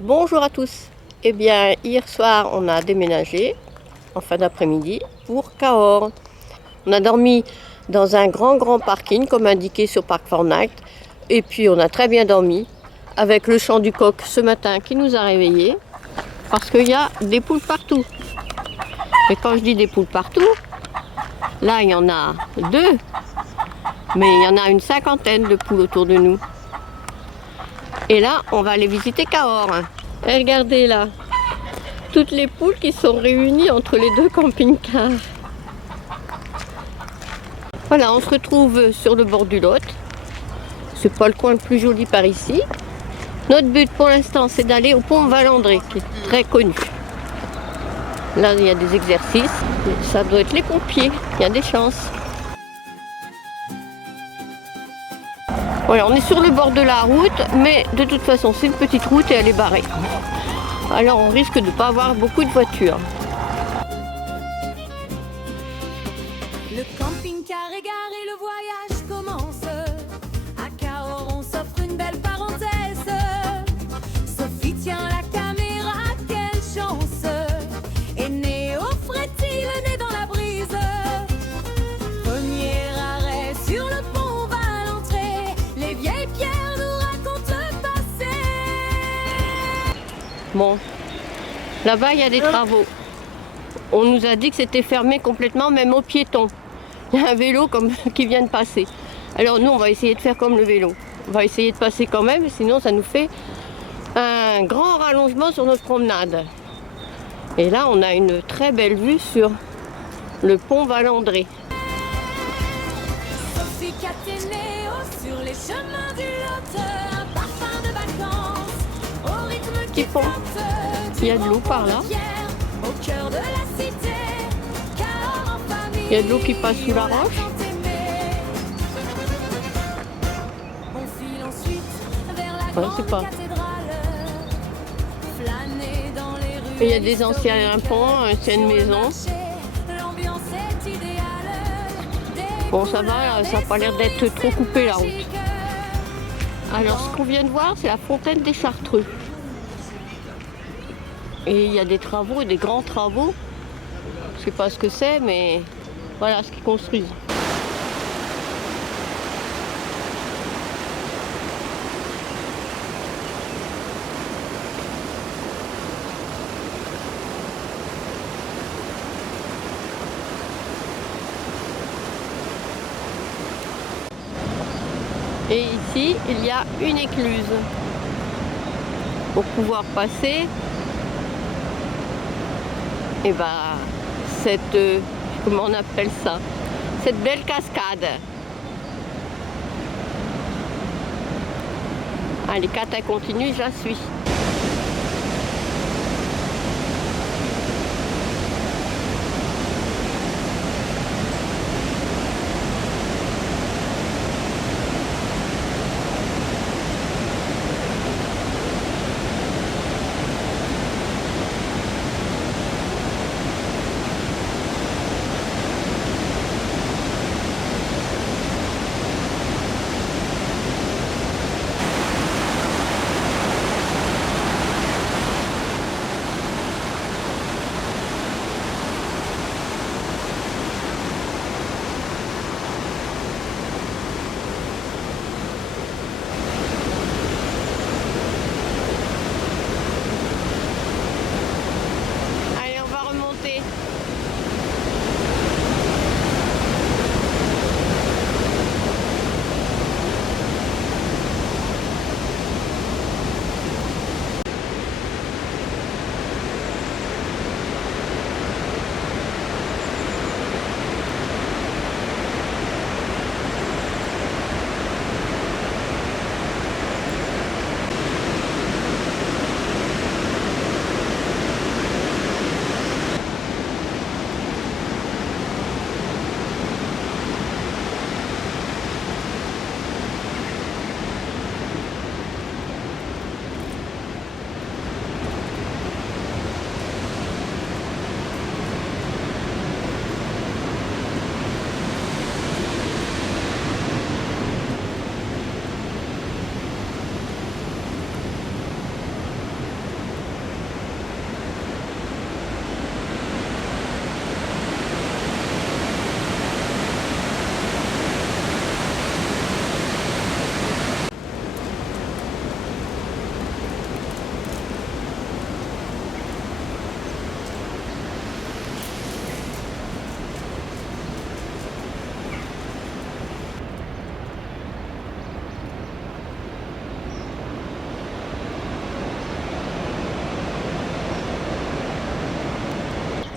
Bonjour à tous. Eh bien, hier soir, on a déménagé en fin d'après-midi pour Cahors. On a dormi dans un grand parking, comme indiqué sur Park Fortnite. Et puis, on a très bien dormi avec le chant du coq ce matin qui nous a réveillés parce qu'il y a des poules partout. Et quand je dis des poules partout, là, il y en a 2, mais il y en a une cinquantaine de poules autour de nous. Et là, on va aller visiter Cahors. Et regardez là, toutes les poules qui sont réunies entre les 2 camping-cars. Voilà, on se retrouve sur le bord du Lot. C'est pas le coin le plus joli par ici. Notre but pour l'instant, c'est d'aller au pont Valandré, qui est très connu. Là, il y a des exercices. Ça doit être les pompiers. Il y a des chances. Voilà, on est sur le bord de la route, mais de toute façon, c'est une petite route et elle est barrée. Alors, on risque de ne pas avoir beaucoup de voitures. Le camping-car est garé, le voyage commence. À Cahors, on s'offre une belle parenthèse. Sophie tient la caméra, quelle chance. Et Néo frétille le nez dans la brise. Premier arrêt sur le pont Valandré. Les vieilles pierres nous racontent le passé. Bon, là-bas, il y a des travaux. On nous a dit que c'était fermé complètement, même aux piétons. Il y a un vélo qui vient de passer. Alors nous, on va essayer de faire comme le vélo. On va essayer de passer quand même, sinon ça nous fait un grand rallongement sur notre promenade. Et là, on a une très belle vue sur le pont Valandré. Sophie, Kat et Néo sur les chemins du Lot. Un parfum de vacances au rythme qui pont. flotte. Il y a de l'eau par là. Au cœur de la cité, Cahors en famille. Il y a de l'eau qui passe sous la roche. On file ensuite vers la Ouais, c'est grande pas. cathédrale. Flâner dans les rues. Et il y a des anciens ponts, anciennes maisons. L'ambiance est idéale. Bon, ça va, ça n'a pas l'air d'être trop coupé la route. Alors, ce qu'on vient de voir, c'est la fontaine des Chartreux. Et il y a des travaux, des grands travaux. Je ne sais pas ce que c'est, mais voilà ce qu'ils construisent. Et ici, il y a une écluse. Pour pouvoir passer, et bah, comment on appelle ça, cette belle cascade. Allez, Kat, elle continue, je la suis.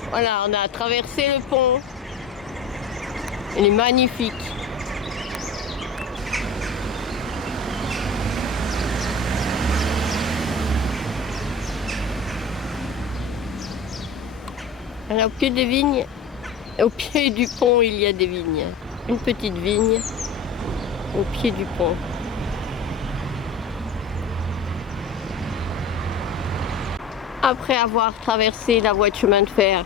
Voilà, on a traversé le pont. Il est magnifique. Alors, au pied des vignes, au pied du pont, il y a des vignes. Une petite vigne au pied du pont. Après avoir traversé la voie de chemin de fer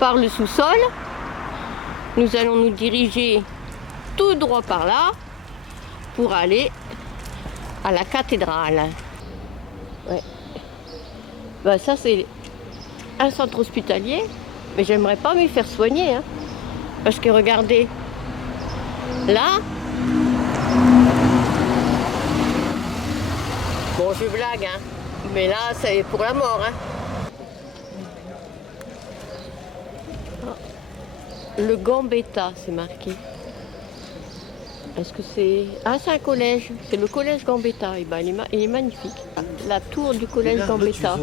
par le sous-sol, nous allons nous diriger tout droit par là pour aller à la cathédrale. Ouais. Ben, ça c'est un centre hospitalier, mais j'aimerais pas m'y faire soigner, hein, parce que regardez, là, bon je blague, hein, mais là c'est pour la mort, hein. Le Gambetta, c'est marqué. Est-ce que c'est... Ah, c'est un collège. C'est le collège Gambetta. Et ben, il est magnifique. La tour du collège Gambetta.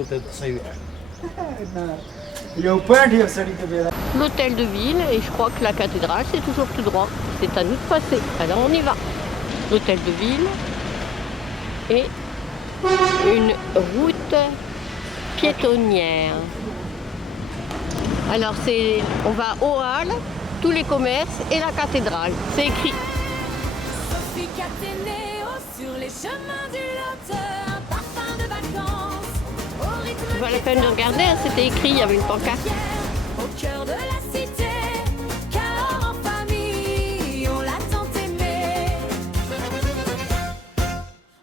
L'hôtel de ville, et je crois que la cathédrale, c'est toujours tout droit. C'est à nous de passer. Alors, on y va. L'hôtel de ville et une route piétonnière. Alors, on va au hall, tous les commerces et la cathédrale. C'est écrit. Sophie Caténéo sur les chemins du Lot, un parfum de vacances au rythme. C'est pas la peine de regarder, hein, c'était écrit, il y avait une pancarte. Au cœur de la cité, car en famille, on l'a tant aimé.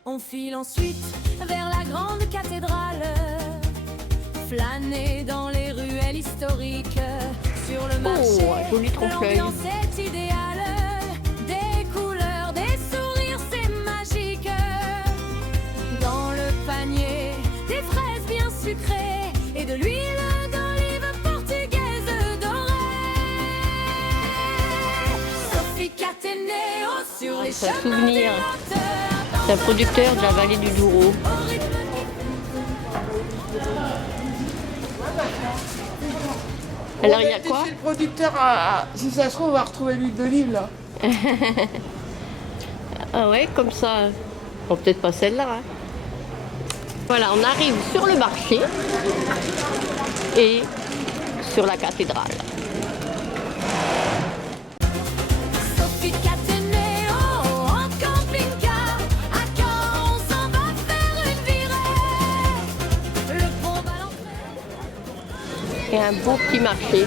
On file ensuite vers la grande cathédrale, flâner dans les ruelles historiques, sur le marché. Oh, joli trompe-l'œil. L'ambiance est idéale, des couleurs, des sourires, c'est magique. Dans le panier, des fraises bien sucrées et de l'huile d'olive portugaise dorée. Sophie Caténéo sur les C'est un chemins souvenir. du Lot, C'est un producteur de la vallée du Douro. au rythme. Alors, il y a quoi? Chez le producteur, si ça se trouve, on va retrouver l'huile d'olive là. Ah ouais, comme ça. Bon, peut-être pas celle-là. Hein. Voilà, on arrive sur le marché et sur la cathédrale. Sophie Caténéo en camping-car, à Cahors, on s'en va faire une virée. Le pont va l'entrée. Et un beau petit marché.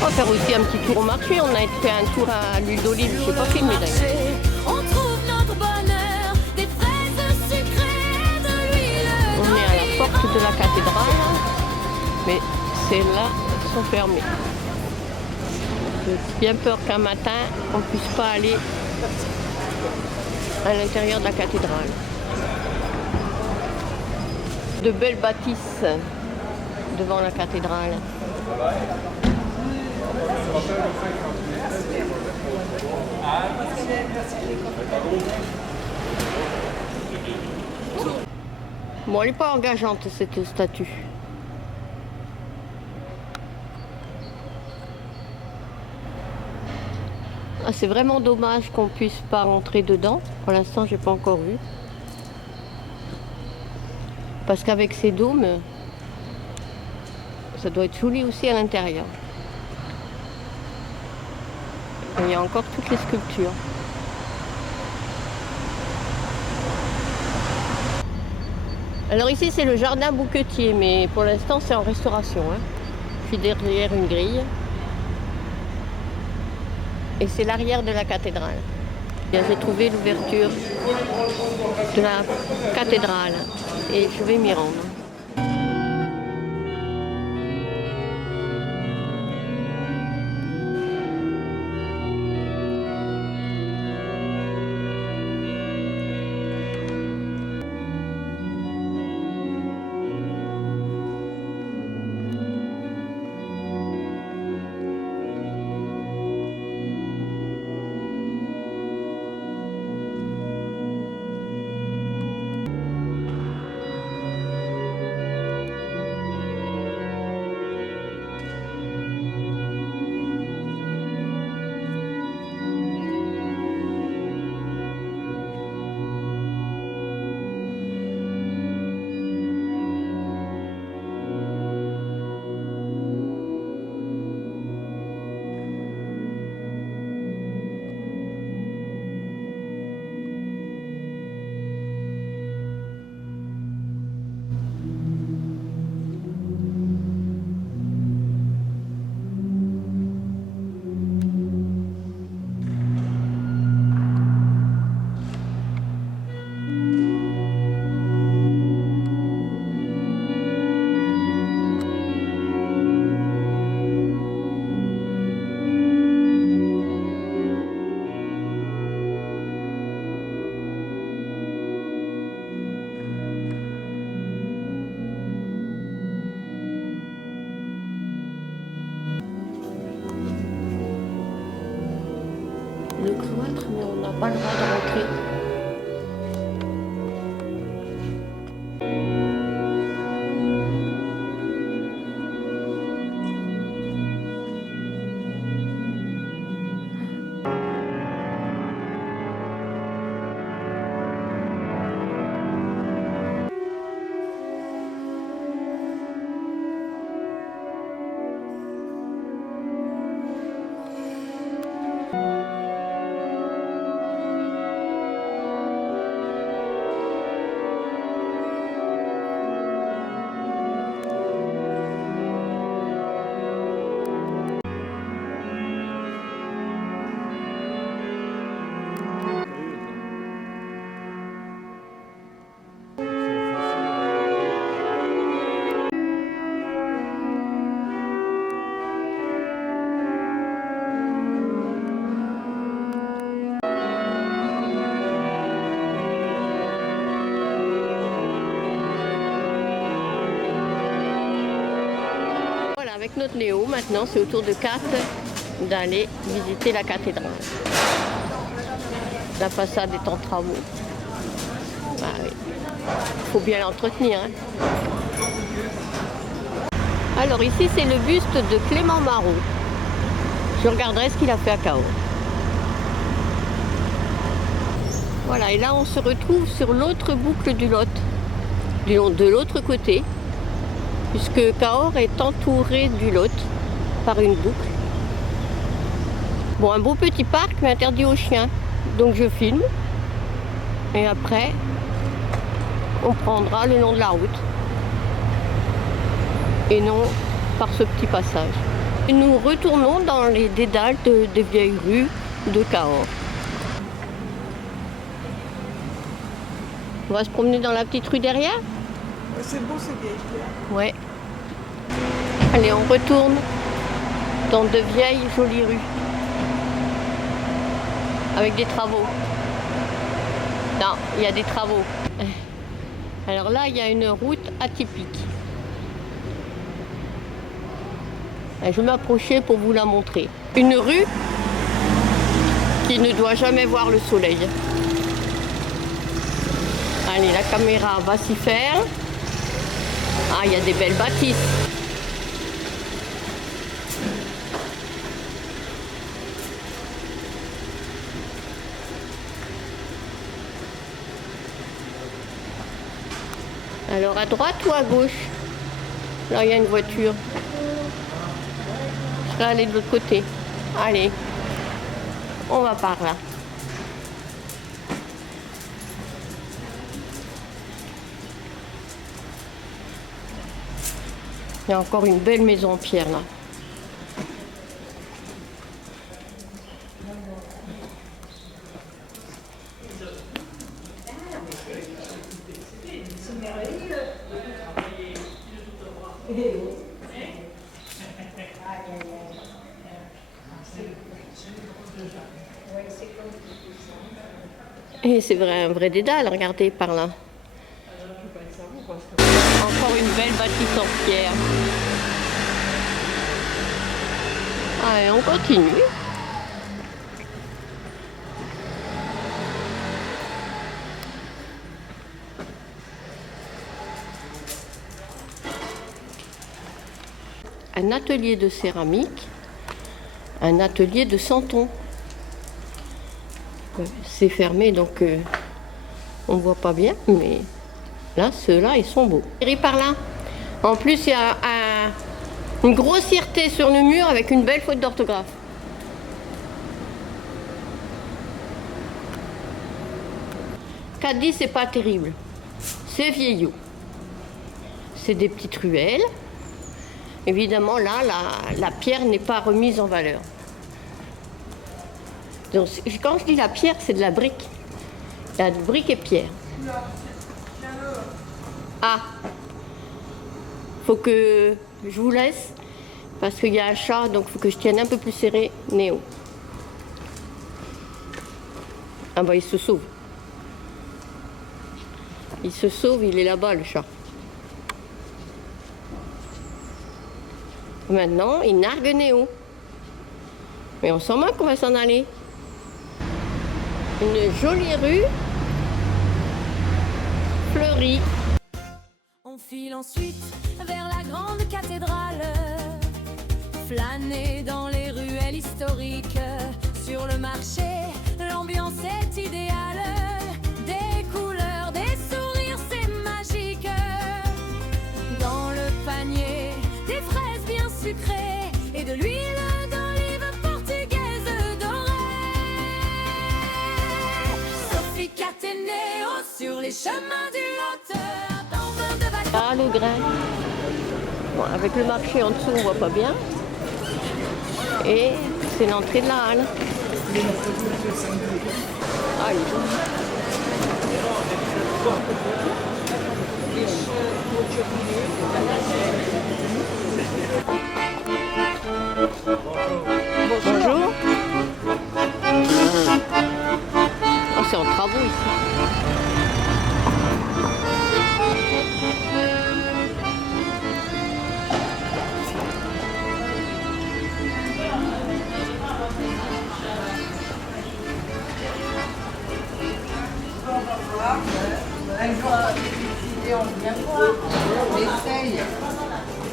On va faire aussi un petit tour au marché. On a fait un tour à l'huile d'olive. Je sais pas filmé d'ailleurs. On trouve notre bonheur, des fraises sucrées, de l'huile On est à la porte de la cathédrale, mais celles-là sont fermées. J'ai bien peur qu'un matin, on ne puisse pas aller à l'intérieur de la cathédrale. De belles bâtisses devant la cathédrale. Bon, elle n'est pas engageante cette statue. Ah, c'est vraiment dommage qu'on puisse pas rentrer dedans. Pour l'instant, j'ai pas encore vu. Parce qu'avec ces dômes, ça doit être joli aussi à l'intérieur. Il y a encore toutes les sculptures. Alors ici c'est le jardin bouquetier, mais pour l'instant c'est en restauration. Hein. Je suis derrière une grille. Et c'est l'arrière de la cathédrale. J'ai trouvé l'ouverture de la cathédrale et je vais m'y rendre. pas le droit de rentrer. Avec notre Néo, maintenant, c'est au tour de Kat d'aller visiter la cathédrale. La façade est en travaux. Bah oui. Il faut bien l'entretenir. Hein. Alors ici, c'est le buste de Clément Marot. Je regarderai ce qu'il a fait à Cahors. Voilà, et là, on se retrouve sur l'autre boucle du Lot, de l'autre côté, puisque Cahors est entouré du Lot par une boucle. Bon, un beau petit parc, mais interdit aux chiens. Donc je filme. Et après, on prendra le long de la route. Et non par ce petit passage. Et nous retournons dans les dédales des vieilles rues de Cahors. On va se promener dans la petite rue derrière? C'est beau, c'est vieille. Ouais. Allez, on retourne dans de vieilles jolies rues. Avec des travaux. Non, il y a des travaux. Alors là, il y a une route atypique. Je vais m'approcher pour vous la montrer. Une rue qui ne doit jamais voir le soleil. Allez, la caméra va s'y faire. Ah, il y a des belles bâtisses. Alors à droite ou à gauche? Là, il y a une voiture. Je vais aller de l'autre côté. Allez, on va par là. Il y a encore une belle maison en pierre là. Et c'est vrai, un vrai dédale, regardez par là. Encore une belle bâtisse en pierre. Allez, on continue. Un atelier de céramique, un atelier de santon. C'est fermé, donc on ne voit pas bien, mais là, ceux-là, ils sont beaux. Par là. En plus, il y a une grossièreté sur le mur avec une belle faute d'orthographe. Caddy, c'est pas terrible. C'est vieillot. C'est des petites ruelles. Évidemment, là, la pierre n'est pas remise en valeur. Donc, quand je dis la pierre, c'est de la brique. La brique et pierre. Ah, faut que je vous laisse parce qu'il y a un chat, donc il faut que je tienne un peu plus serré Néo. Ah bah il se sauve. Il se sauve, il est là-bas le chat. Maintenant, il nargue Néo. Mais on sent mal qu'on va s'en aller. Une jolie rue fleurie. On file ensuite vers la grande cathédrale, flâner dans les ruelles historiques. Sur le marché, l'ambiance est idéale. Des couleurs, des sourires, c'est magique. Dans le panier, des fraises bien sucrées et de l'huile d'olive portugaise dorée. Sophie Cateneo sur les chemins du Lot. Ah, le grain. Bon, avec le marché en dessous, on voit pas bien. Et c'est l'entrée de la halle. Ah, il est joli. Bonjour. Oh, c'est en travaux ici. Un jour, on vient voir, on essaye.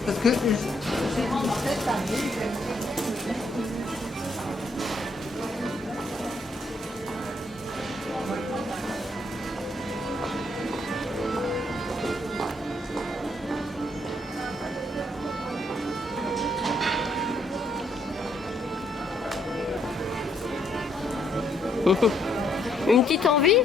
Parce que cette année, Une petite envie?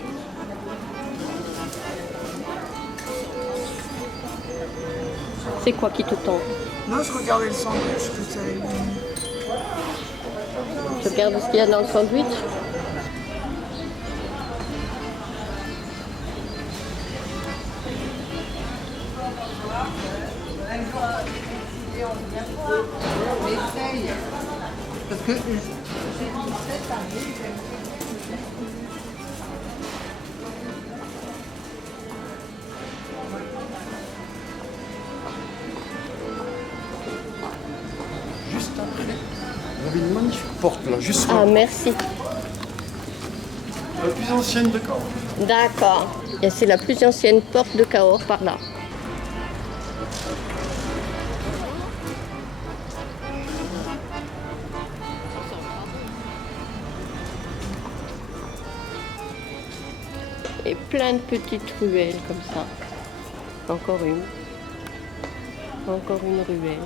C'est quoi qui te tente? Moi, je regardais le sandwich, tout ça. Tu regardes ce qu'il y a dans le sandwich? un jour, on vient voir, on essaye. Parce que cette année, Juste après, il y avait une magnifique porte là, juste Ah, là, merci. la plus ancienne de Cahors. D'accord. Et c'est la plus ancienne porte de Cahors par là. Et plein de petites ruelles comme ça. Encore une. Encore une ruelle.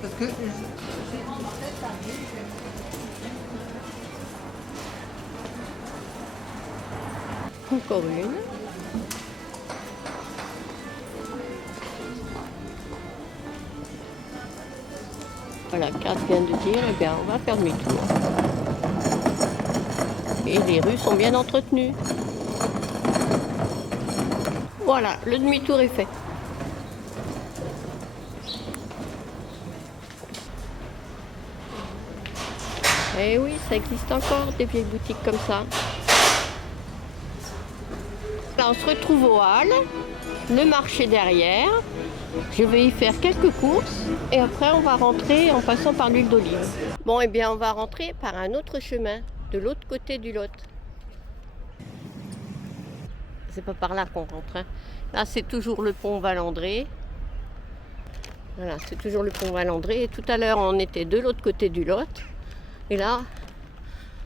parce que cette année, Encore une. Voilà, Kat vient de dire, eh bien, on va faire demi-tour. Et les rues sont bien entretenues. Voilà, le demi-tour est fait. Eh oui, ça existe encore des vieilles boutiques comme ça. Là, on se retrouve aux Halles, le marché derrière. Je vais y faire quelques courses et après on va rentrer en passant par l'huile d'olive. Bon, eh bien on va rentrer par un autre chemin, de l'autre côté du Lot. C'est pas par là qu'on rentre, hein. Là, c'est toujours le pont Valandré. Voilà, c'est toujours le pont Valandré. Et tout à l'heure, on était de l'autre côté du Lot. Et là,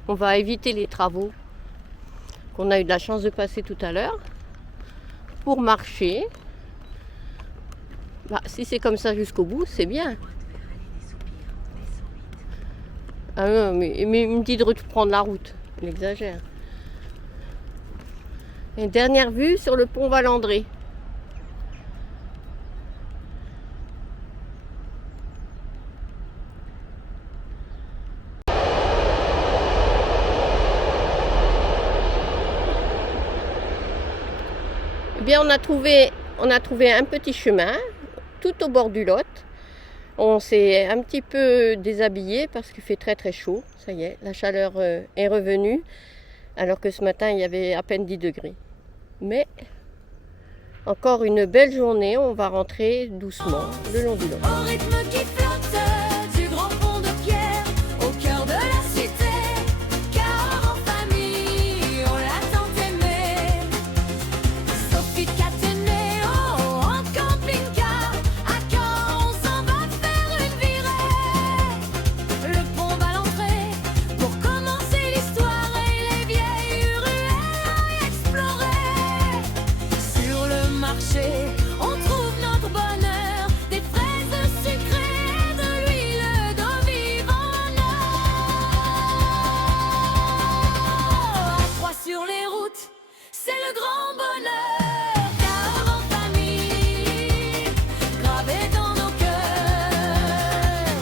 on va éviter les travaux qu'on a eu de la chance de passer tout à l'heure pour marcher. Bah, si c'est comme ça jusqu'au bout, c'est bien. Ah non, mais il me dit de reprendre la route. Il exagère. Et dernière vue sur le pont Valandré. Eh bien, on a trouvé un petit chemin tout au bord du Lot. On s'est un petit peu déshabillé parce qu'il fait très très chaud. Ça y est, la chaleur est revenue. Alors que ce matin, il y avait à peine 10 degrés. Mais Encore une belle journée, on va rentrer doucement le long du Lot. Au rythme qui flotte du grand pont de pierre, au cœur de la cité, car en famille, on l'a tant aimé. Sophie Caténéo, en camping-car, à Cahors, on s'en va faire une virée. Le pont va l'entrée pour commencer l'histoire et les vieilles ruelles à explorer. Sur le marché, on trouve notre bonheur, des fraises sucrées, de l'huile d'eau vive en or. À Troyes sur les routes, c'est le grand bonheur.